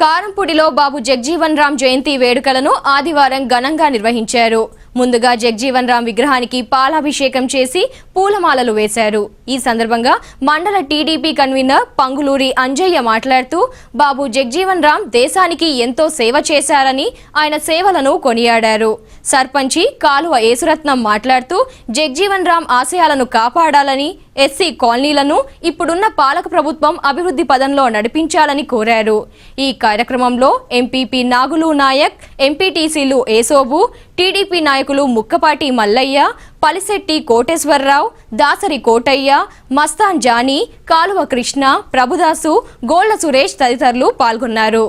కారంపూడిలో బాబు జగ్జీవన్ రామ్ జయంతి వేడుకలను ఆదివారం ఘనంగా నిర్వహించారు. ముందుగా జగ్జీవన్ రామ్ విగ్రహానికి పాలాభిషేకం చేసి పూలమాలలు వేశారు. ఈ సందర్భంగా మండల టీడీపీ కన్వీనర్ పంగులూరి అంజయ్య మాట్లాడుతూ బాబు జగ్జీవన్ రామ్ దేశానికి ఎంతో సేవ చేశారని ఆయన సేవలను కొనియాడారు. సర్పంచి కాలువ యేసురత్నం మాట్లాడుతూ జగ్జీవన్ రామ్ ఆశయాలను కాపాడాలని ఎస్సీ కాలనీలను ఇప్పుడున్న పాలక ప్రభుత్వం అభివృద్ధి పదంలో నడిపించాలని కోరారు. ఈ కార్యక్రమంలో ఎంపీపీ నాగులు నాయక్ ఎంపీటీసీలు ఏసోబు టీడీపీ నాయకులు ముక్కపాటి మల్లయ్య పలిశెట్టి కోటేశ్వరరావు దాసరి కోటయ్య మస్తాన్ జానీ కాలువ కృష్ణ ప్రభుదాసు గోళ్ళ సురేష్ తదితరులు పాల్గొన్నారు.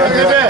దాంట్లోనే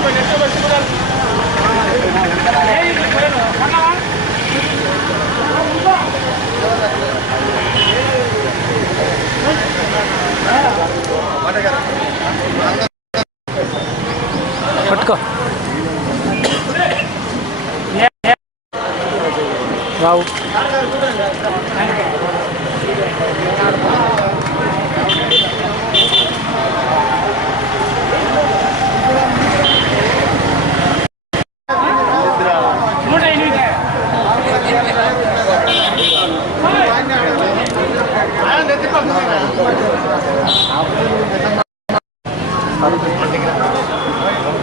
పట్టుకో రావు నూట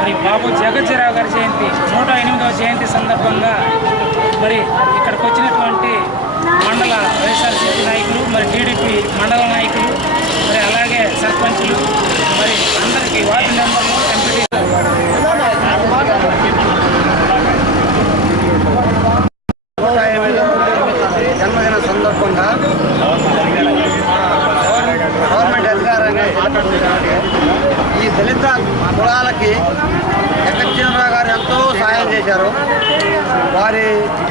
మరి బాబు జగజ్జరావు గారి జయంతి నూట ఎనిమిదవ జయంతి సందర్భంగా మరి ఇక్కడికి వచ్చినటువంటి మండల వైఎస్ఆర్సీపీ నాయకులు మరి టీడీపీ మండల నాయకులు మరి అలాగే సర్పంచులు మరి అందరికీ వార్డు మెంబర్లు ఎంపీటీ జన్మదిన సందర్భంగా గవర్నమెంట్ అధికారాన్ని ఈ దళిత కులాలకి हमारे